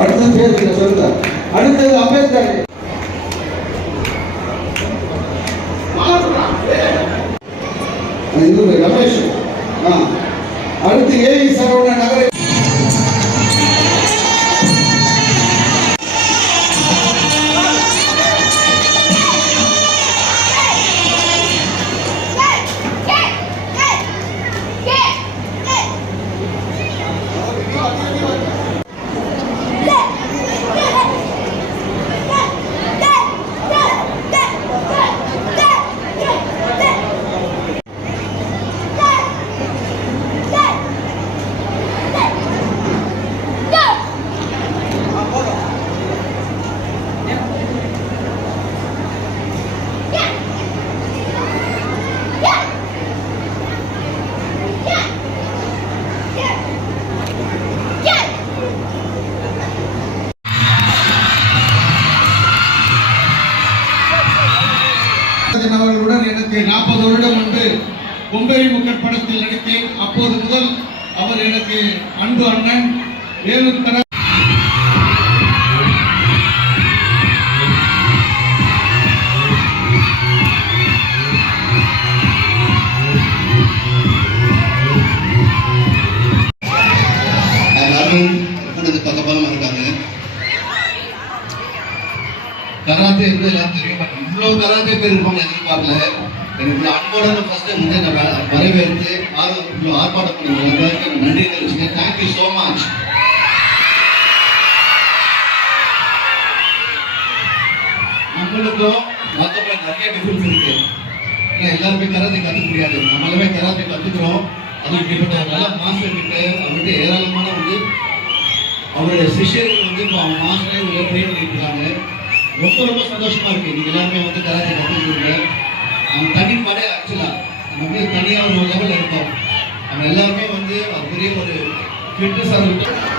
அடுத்தது சேர்ந்து சொல்லுங்க. அடுத்தது அம்பேத்கர். இது ரமேஷ். அடுத்து ஏவி சரவண நகரை அவர்களுடன் எனக்கு நாற்பது வருடம் முன்பு கொம்பேரி முக்கட் படத்தில் நடித்தேன். அப்போது முதல் அவர் எனக்கு அன்பு அண்ணன் வேலூர் தர எல்லாரும் இருக்காங்க. கராத்தே இருந்து எல்லாம் தெரியும். பட் இவ்வளவு கராத்தே பேர் இருப்பாங்க எதிர்பார்க்கல. எனக்கு இவ்வளவு அன்போட ஃபர்ஸ்ட் டைம் வந்து நம்ம வரவேற்று ஆறு ஆர்ப்பாட்டம் பண்ணி எல்லாருக்கும் நன்றி தெரிவிச்சுங்க தேங்க்யூ ஸோ மச் நம்மளுக்கும் மற்றபடி நிறைய டிஃபரன்ஸ் இருக்கு. ஏன்னா எல்லாருமே கராத்தே கற்றுக்க முடியாது. நம்மளுமே கராத்தே கற்றுக்கிறோம் அது இப்படிப்பட்ட நல்ல மாஸ்டர் கிட்ட அவர்கிட்ட ஏராளமான வந்து அவருடைய சிஷியர்கள் வந்து இப்போ அவங்க மாஸ்டரே உள்ள ட்ரெயின் பண்ணிட்டு இருக்காங்க ரொம்ப ரொம்ப சந்தோஷமா இருக்கு. நீங்க எல்லாருமே வந்து கராத்தே கற்றுக்கிறீங்க நம்ம தனி படை ஆக்சுவலா நம்ம அப்படியே தனியாக ஒரு லெவலில் இருக்கோம். அவங்க எல்லாருமே வந்து அது பெரிய ஒரு ஃபிட்னஸாக இருக்கட்டும்